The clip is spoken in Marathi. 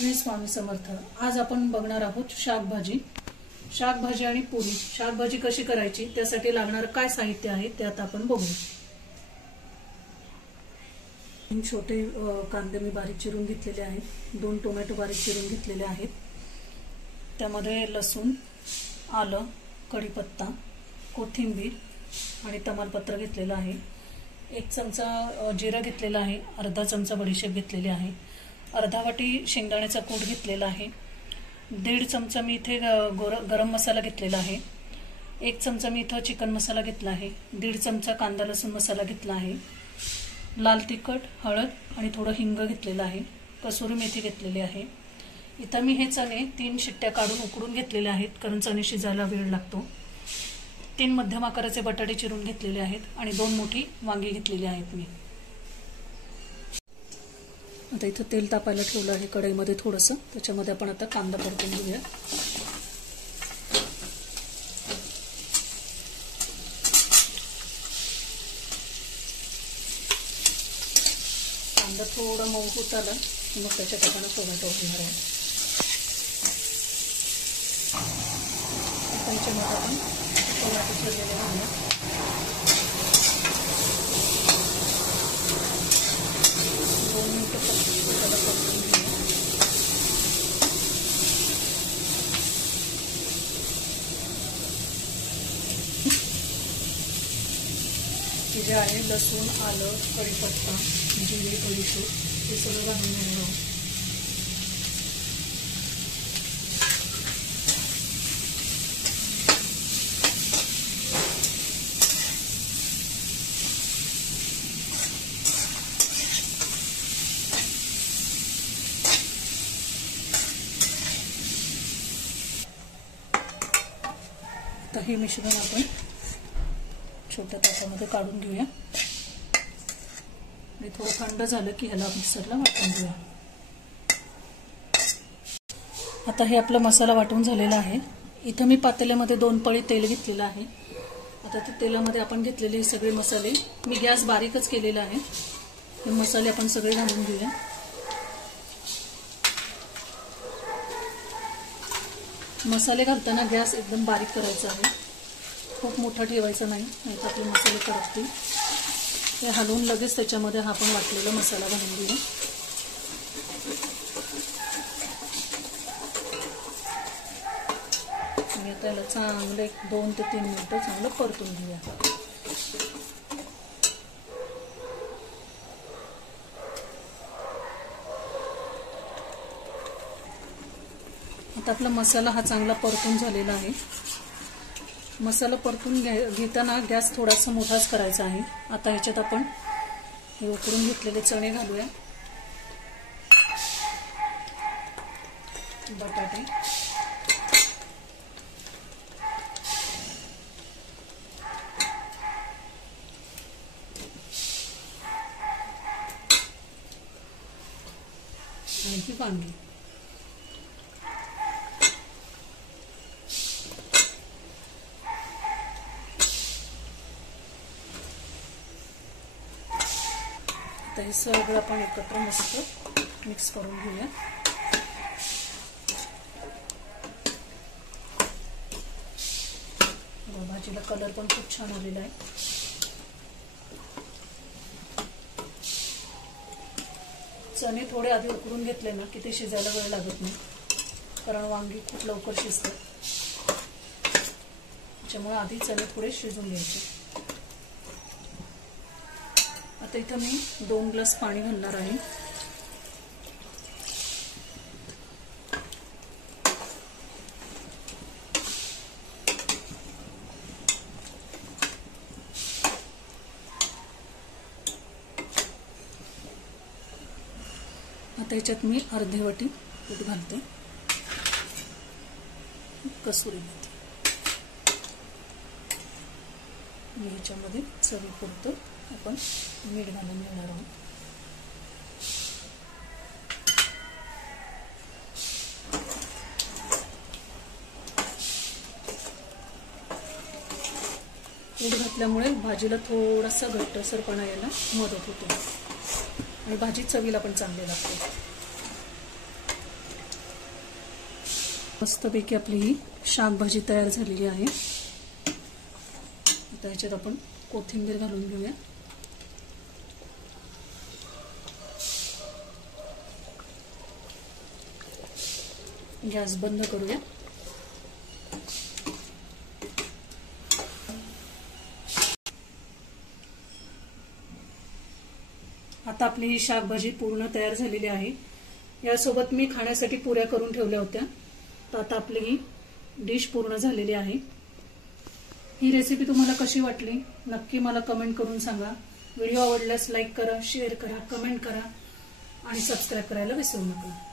श्री स्वामी समर्थ। आज आपण बघणार आहोत शाकभाजी आणि पुरी। शाकभाजी कशी करायची, त्यासाठी लागणार काय साहित्य आहे ते आता आपण बघू। 3 छोटे कांदे मी बारीक चिरून घेतलेले आहेत। 2 टोमॅटो बारीक चिरून घेतलेले आहेत। त्यामध्ये लसूण, आलं, कढीपत्ता, कोथिंबीर आणि तमालपत्र घेतलेलं आहे। 1 चमचा जिरा घेतलेला आहे। अर्धा चमचा बडीशेप घेतलेली आहे। अर्धा वाटी शेंगदाण्याचा कूट घेतलेला आहे। 1.5 चमचा मी इथे गरम मसाला घेतलेला आहे। 1 चमचा मी इथे चिकन मसाला घेतला आहे। 1.5 चमचा कांदा लसूण मसाला घेतला आहे। लाल तिखट, हळद आणि थोडं हिंग घेतलेलं आहे। कसुरी मेथी घेतलेली आहे। इथे मी हे चणे 3 शिट्ट्या काढून उकडून घेतलेले आहेत, कारण चणे शिजायला वेळ लागतो। 3 मध्यम आकाराचे बटाटे चिरून घेतलेले आहेत आणि 2 मोठी वांगी घेतलेली आहेत मी। आता इथे तेल तापायला ठेवलं आहे कढईमध्ये थोडंसं, त्याच्यामध्ये आपण आता कांदा परतून घेऊया। कांदा थोडा मऊ होत आला की मग त्याच्या ठिकाणी टोमॅटो घालणार आहे। त्याच्यामध्ये आपण टोमॅटो चिरलेले घालूया। जे आहे लसूण, आलं, कढीपत्ता, जिरे, बडीशेप हे सगळं घालून घेणार आहोत। आता हे मिश्रण आपण छोट्या ताटामध्ये काढून घेऊया आणि थोडं थंड झालं की ह्याला मिक्सरला वाटून घेऊया। आता हे आपला मसाला वाटून झालेला आहे। इथं मी पातेल्यामध्ये 2 पळी तेल घेतलेलं आहे। आता त्या तेलामध्ये आपण घेतलेले हे सगळे मसाले, मी गॅस बारीकच केलेला आहे, हे मसाले आपण सगळे घालून घेऊया। मसाले घालताना गॅस एकदम बारीक करायचा आहे, खूप मोठा ठेवायचा नाही, नाहीतर आपले मसाले करपतील। हे हलवून लगेच त्याच्यामध्ये हा आपण वाटलेला मसाला घालून घेऊया। आणि त्याला चांगलं 2 ते 3 मिनिटं चांगलं परतून घेऊया। आता आपला मसाला हा चांगला परतून झालेला आहे। मसाला परतून घेताना गॅस थोडासा मोठाच करायचा आहे। आता ह्याच्यात आपण हे उकडून घेतलेले चणे घालूया, बटाटे, आणि ही वांगी। आता हे सगळं आपण एकत्र मस्त मिक्स करून घेऊया। भाजीला कलर पण खूप छान आलेला आहे। चणे थोडे आधी उकडून घेतले ना की ते शिजायला वेळ लागत नाही, कारण वांगी खूप लवकर शिजतात, त्याच्यामुळे आधी चणे थोडे शिजून घ्यायचे। आता इथं मी 2 ग्लास पाणी घालणार आहे। आता याच्यात मी अर्धी वाटी पीठ घालते, कसुरी मेथी, ह्याच्यामध्ये चवीपुरतं आपण मीठ घालून घेणार आहोत। मीठ घातल्यामुळे भाजीला थोडासा घट्टसरपणा यायला मदत होते आणि भाजी चवीला पण चांगली लागते। मस्तपैकी आपली ही शाकभाजी तयार झालेली आहे। आता ह्याच्यात आपण कोथिंबीर घालून घेऊया। गॅस बंद करूया। आता आपली ही शाकभाजी पूर्ण तयार झालेली आहे। यासोबत मी खाण्यासाठी पुऱ्या करून ठेवल्या होत्या। तर आता आपली ही डिश पूर्ण झालेली आहे। ही रेसिपी तुम्हाला कशी वाटली नक्की मला कमेंट करून सांगा। व्हिडिओ आवडल्यास लाईक करा, शेअर करा, कमेंट करा आणि सबस्क्राइब करायला विसरू नका।